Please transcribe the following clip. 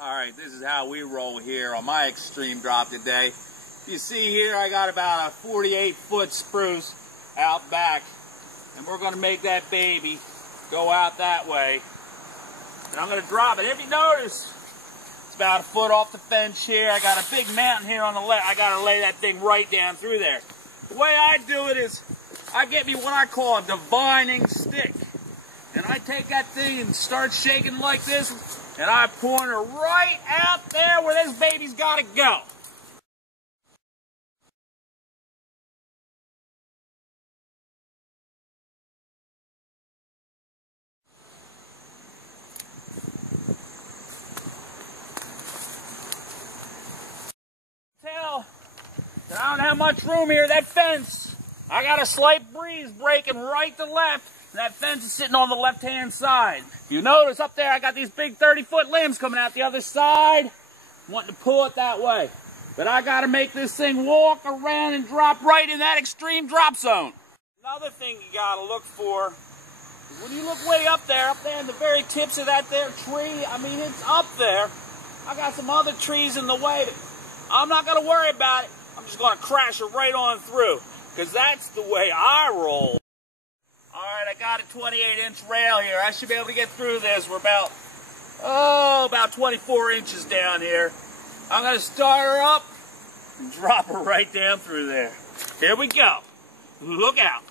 Alright, this is how we roll here on my extreme drop today. You see here I got about a 48-foot spruce out back, and we're going to make that baby go out that way. And I'm going to drop it. If you notice, it's about a foot off the fence here. I got a big mountain here on the left. I got to lay that thing right down through there. The way I do it is I get me what I call a divining stick. And I take that thing and start shaking like this, and I point her right out there where this baby's got to go. Tell that I don't have much room here. That fence, I got a slight breeze breaking right to left. That fence is sitting on the left-hand side. You notice up there I got these big 30-foot limbs coming out the other side. Wanting to pull it that way. But I got to make this thing walk around and drop right in that extreme drop zone. Another thing you got to look for is when you look way up there in the very tips of that there tree, I mean, it's up there. I got some other trees in the way. I'm not going to worry about it. I'm just going to crash it right on through. Because that's the way I roll. Alright, I got a 28-inch rail here. I should be able to get through this. We're about 24 inches down here. I'm going to start her up and drop her right down through there. Here we go. Look out.